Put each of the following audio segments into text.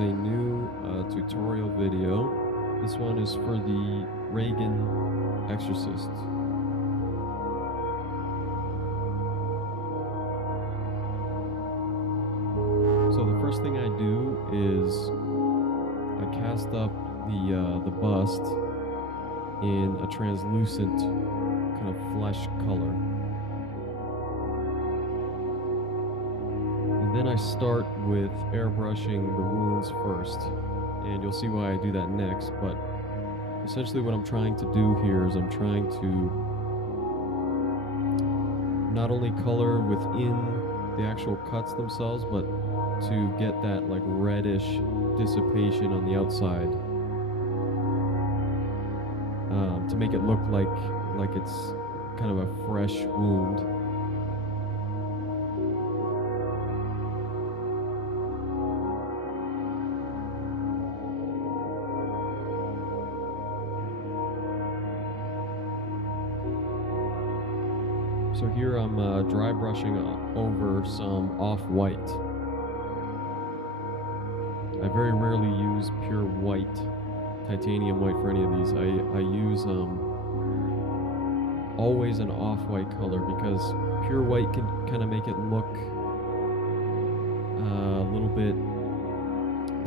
a new tutorial video. This one is for the Regan Exorcist. So the first thing I do is I cast up the bust in a translucent kind of flesh color. And then I start with airbrushing the wounds first, and you'll see why I do that next. But essentially what I'm trying to do here is I'm trying to not only color within the actual cuts themselves, but to get that like reddish dissipation on the outside, to make it look like it's kind of a fresh wound. So here I'm dry brushing over some off-white. I very rarely use pure white, titanium white for any of these. I use always an off-white color, because pure white can kind of make it look a little bit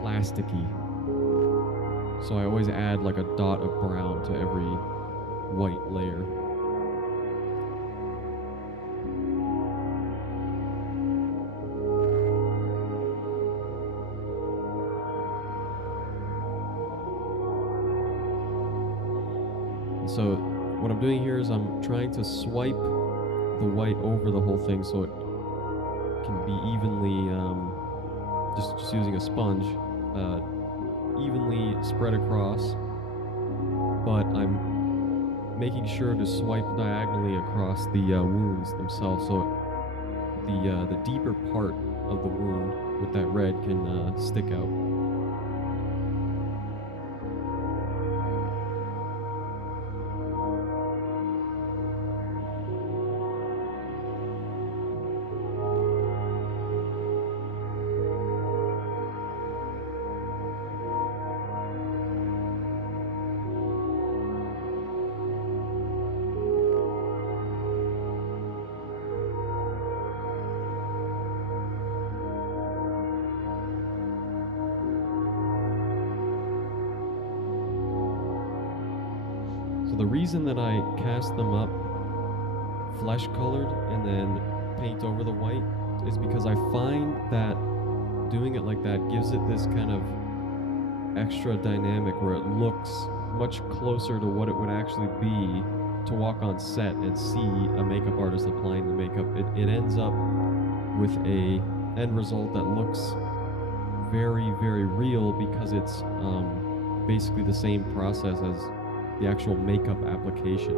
plasticky. So I always add like a dot of brown to every white layer. So what I'm doing here is I'm trying to swipe the white over the whole thing so it can be evenly, just using a sponge, evenly spread across. But I'm making sure to swipe diagonally across the wounds themselves, so the deeper part of the wound with that red can stick out. So the reason that I cast them up flesh colored and then paint over the white is because I find that doing it like that gives it this kind of extra dynamic where it looks much closer to what it would actually be to walk on set and see a makeup artist applying the makeup. It ends up with a end result that looks very, very real, because it's basically the same process as the actual makeup application.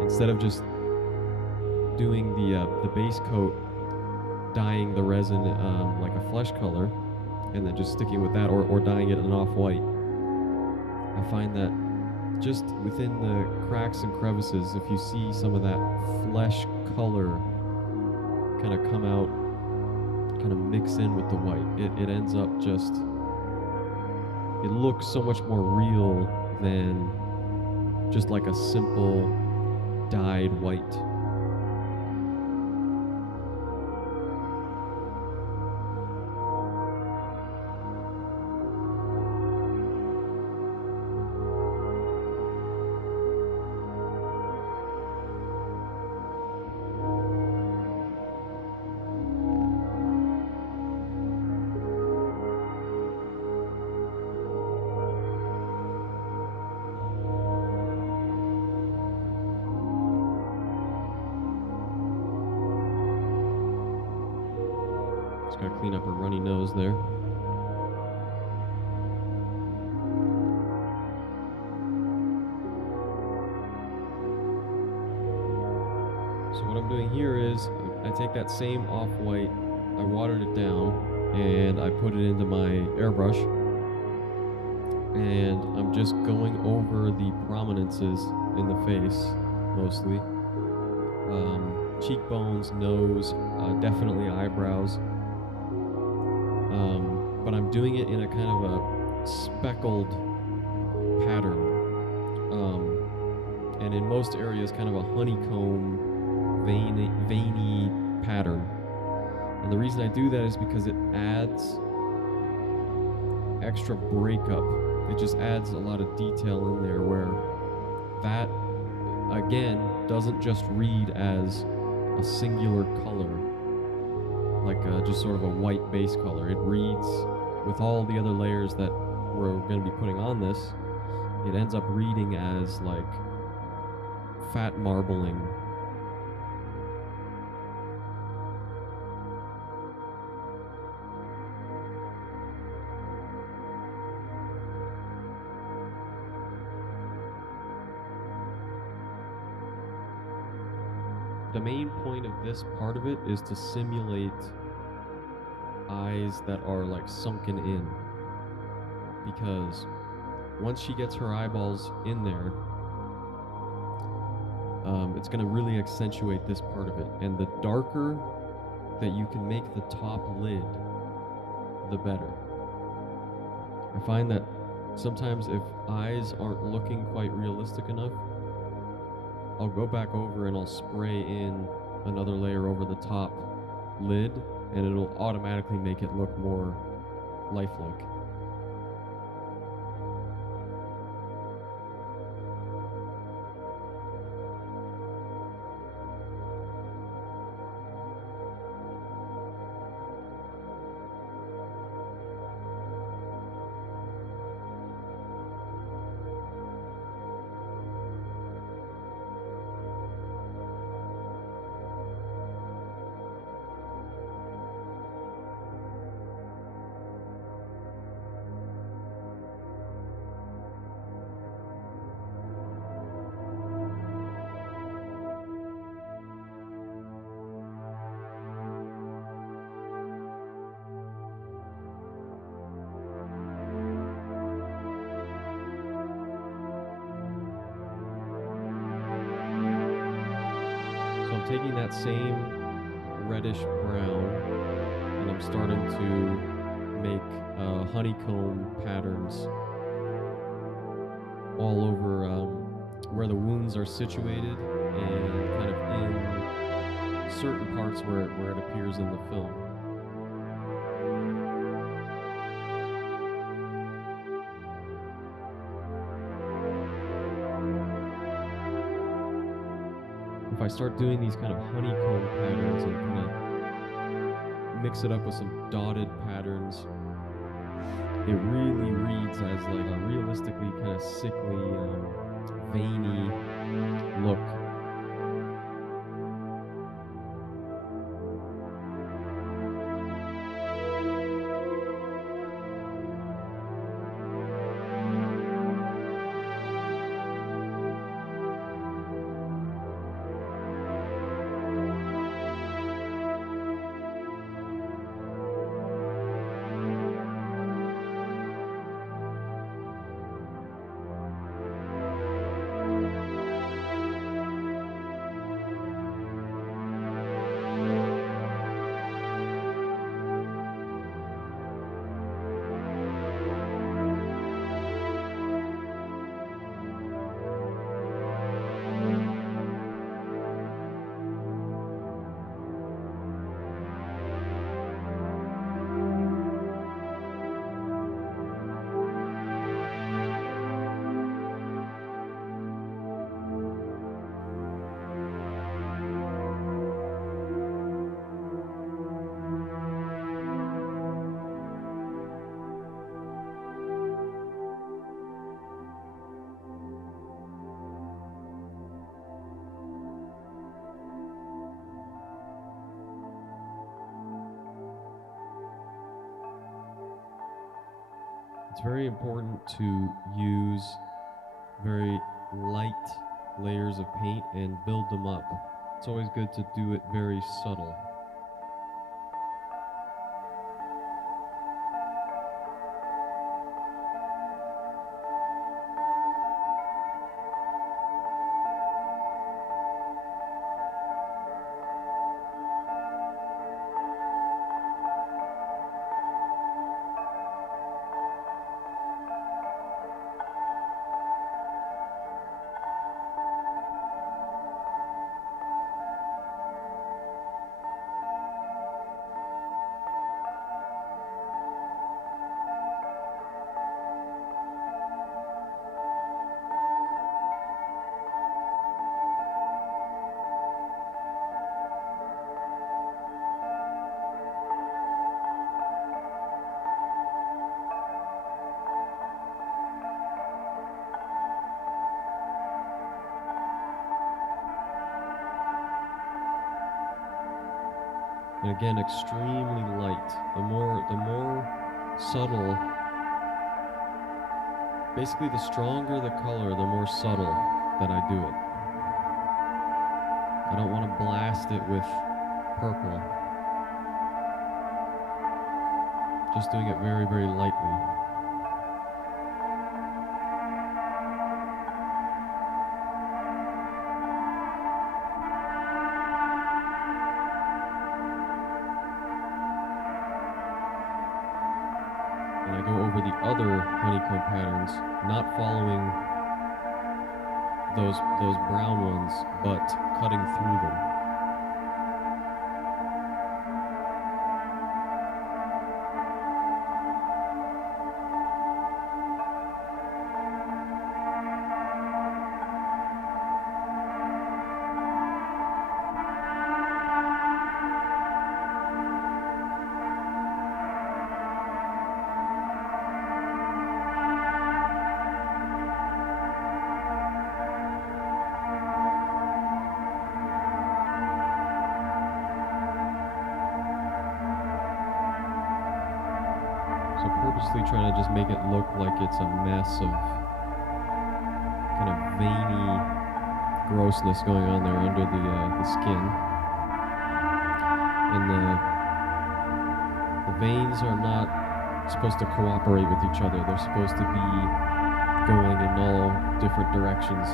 Instead of just doing the base coat, dyeing the resin like a flesh color, and then just sticking with that, or dyeing it an off-white, I find that just within the cracks and crevices, if you see some of that flesh color kind of come out, kind of mix in with the white, it ends up just, it looks so much more real than just like a simple dyed white. Just gotta clean up her runny nose there. So what I'm doing here is I take that same off-white, I watered it down, and I put it into my airbrush. and I'm just going over the prominences in the face, mostly. Cheekbones, nose, definitely eyebrows. But I'm doing it in a kind of a speckled pattern. And in most areas, kind of a honeycomb, veiny pattern. And the reason I do that is because it adds extra breakup. It just adds a lot of detail in there where that, again, doesn't just read as a singular color, like just sort of a white base color. It reads with all the other layers that we're going to be putting on this, it ends up reading as like fat marbling. The main point of this part of it is to simulate eyes that are like sunken in, because once she gets her eyeballs in there, it's going to really accentuate this part of it. And the darker that you can make the top lid, the better. I find that sometimes if eyes aren't looking quite realistic enough, I'll go back over and I'll spray in another layer over the top lid, and it'll automatically make it look more lifelike. So I'm taking that same reddish brown and I'm starting to make honeycomb patterns all over where the wounds are situated and kind of in certain parts where it appears in the film. If I start doing these kind of honeycomb patterns and kind of mix it up with some dotted patterns, it really reads as like a realistically kind of sickly, veiny look. It's very important to use very light layers of paint and build them up. It's always good to do it very subtle. And again, extremely light. The more subtle, basically the stronger the color, the more subtle that I do it. I don't want to blast it with purple. Just doing it very, very lightly. And I go over the other honeycomb patterns, not following those brown ones, but cutting through them. So purposely trying to just make it look like it's a mess of kind of veiny grossness going on there under the skin. And the veins are not supposed to cooperate with each other. They're supposed to be going in all different directions.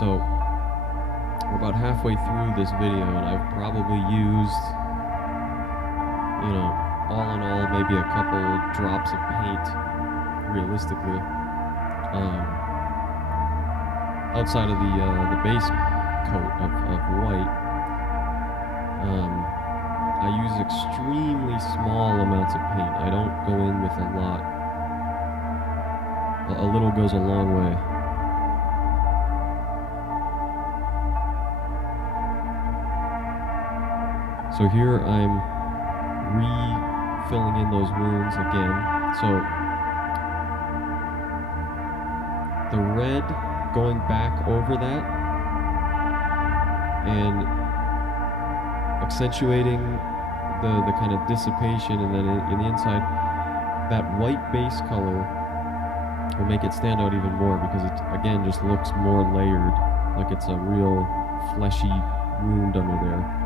So we're about halfway through this video, and I've probably used, all in all, maybe a couple drops of paint, realistically, outside of the base coat of white. I use extremely small amounts of paint. I don't go in with a lot. A little goes a long way. So here I'm refilling in those wounds again. So the red going back over that and accentuating the kind of dissipation, and then in the inside, that white base color will make it stand out even more, because it again just looks more layered, like it's a real fleshy wound under there.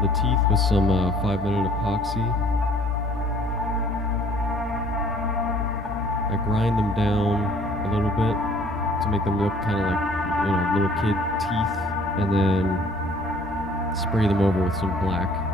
The teeth with some 5-minute epoxy. I grind them down a little bit to make them look kind of like, little kid teeth, and then spray them over with some black.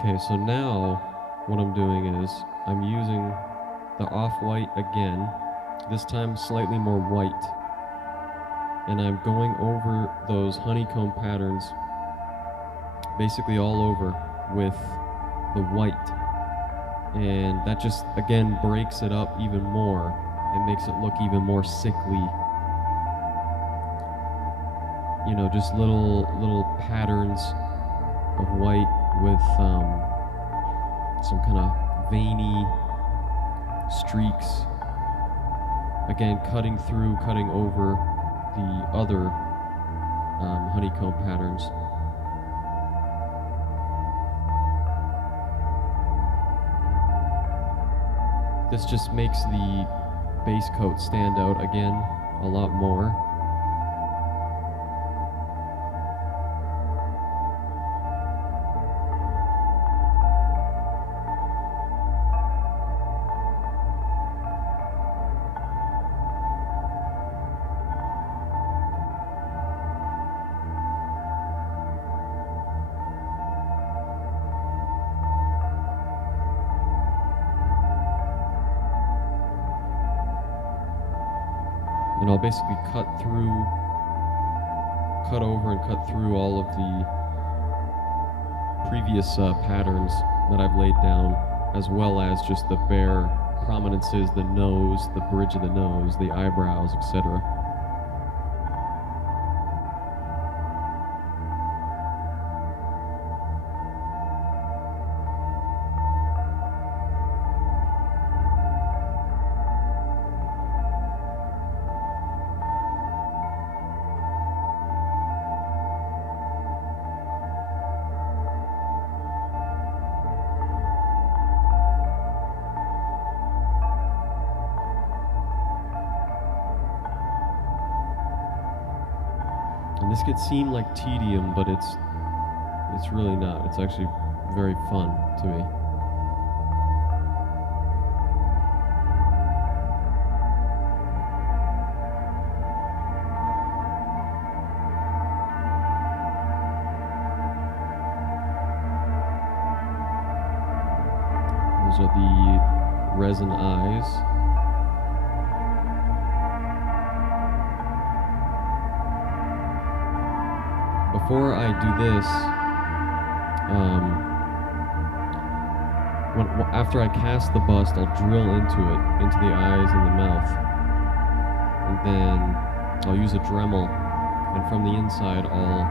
Okay, so now what I'm doing is I'm using the off-white again, this time slightly more white. And I'm going over those honeycomb patterns basically all over with the white. And that just, again, breaks it up even more and makes it look even more sickly. You know, just little patterns of white with some kind of veiny streaks. Again, cutting through, cutting over the other honeycomb patterns. This just makes the base coat stand out again a lot more. And I'll basically cut over and cut through all of the previous patterns that I've laid down, as well as just the bare prominences, the nose, the bridge of the nose, the eyebrows, etc. And this could seem like tedium, but it's really not. It's actually very fun to me. Those are the resin eyes. Before I do this, after I cast the bust, I'll drill into the eyes and the mouth, and then I'll use a Dremel, and from the inside I'll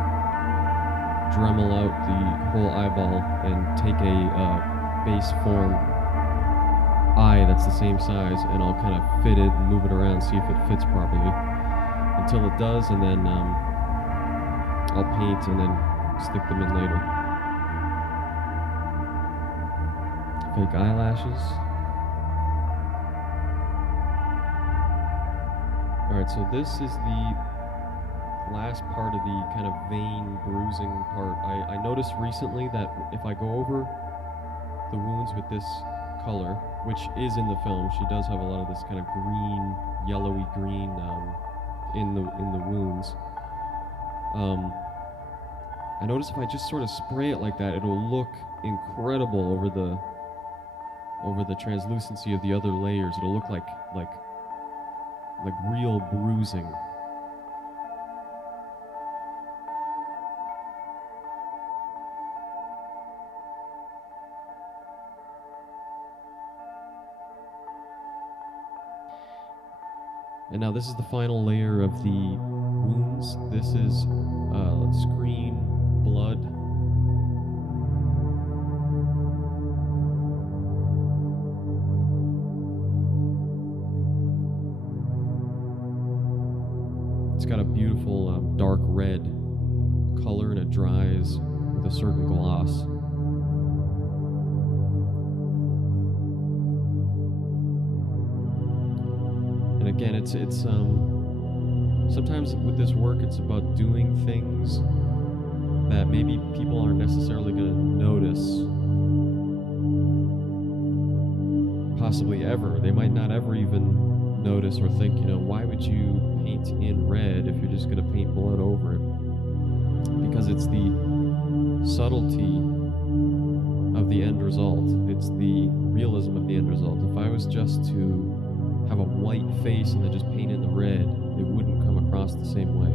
Dremel out the whole eyeball and take a base form eye that's the same size, and I'll kind of fit it and move it around, see if it fits properly, until it does, and then I'll paint and then stick them in later. Fake eyelashes. Alright, so this is the last part of the kind of vein bruising part. I noticed recently that if I go over the wounds with this color, which is in the film, she does have a lot of this kind of green, yellowy green in the wounds. I notice if I just sort of spray it like that, it'll look incredible over the translucency of the other layers. It'll look like real bruising. And now this is the final layer of the wounds. This is screen blood. It's got a beautiful dark red color, and it dries with a certain gloss. And again, it's sometimes with this work, it's about doing things that maybe people aren't necessarily going to notice, possibly ever. They might not ever even notice or think, why would you paint in red if you're just going to paint blood over it? Because it's the subtlety of the end result. It's the realism of the end result. If I was was just to have a white face and then just paint in the red, it wouldn't come across the same way.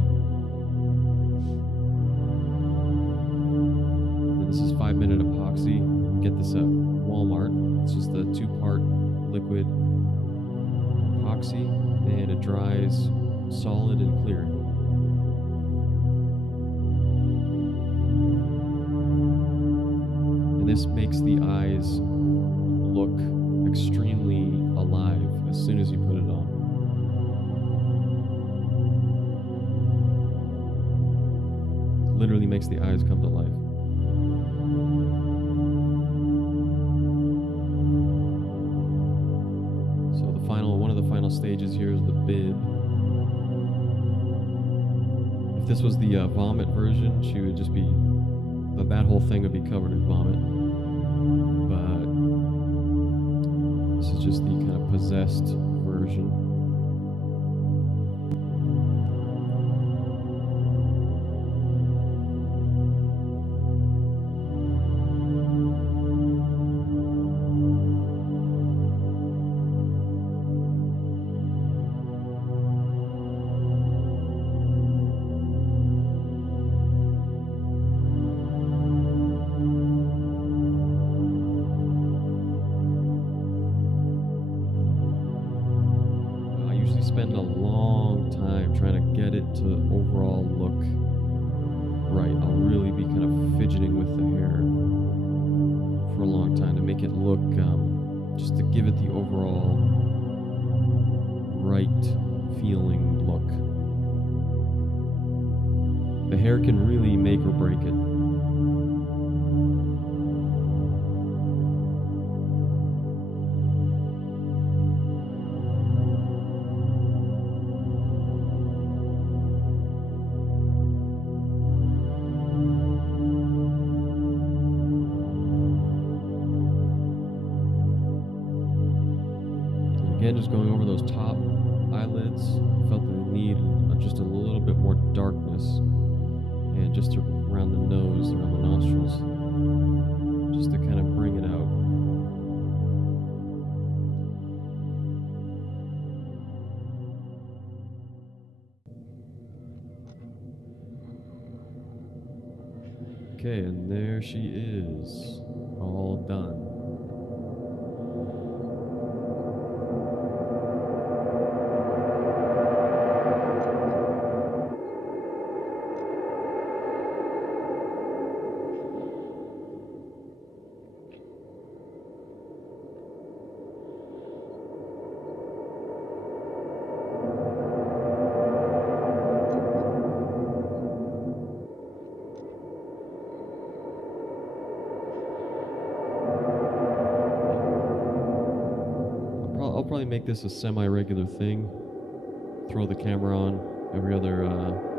And this is 5-minute epoxy. You can get this at Walmart. It's just a 2-part liquid epoxy, and it dries solid and clear. And this makes the eyes look extremely alive as soon as you put it on. Literally makes the eyes come to life. So one of the final stages here is the bib. If this was the vomit version, she would just be, that whole thing would be covered in vomit. But this is just the kind of possessed version. Spend a long time trying to get it to overall look right. I'll really be kind of fidgeting with the hair for a long time to make it look, just to give it the overall right feeling look. The hair can really make or break it. Again, just going over those top eyelids, felt the need just a little bit more darkness, and just around the nose, around the nostrils, just to kind of bring it out. Okay, and there she is, all done. I'll probably make this a semi-regular thing. Throw the camera on every other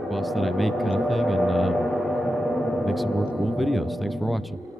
bus that I make, kind of thing, and make some more cool videos. Thanks for watching.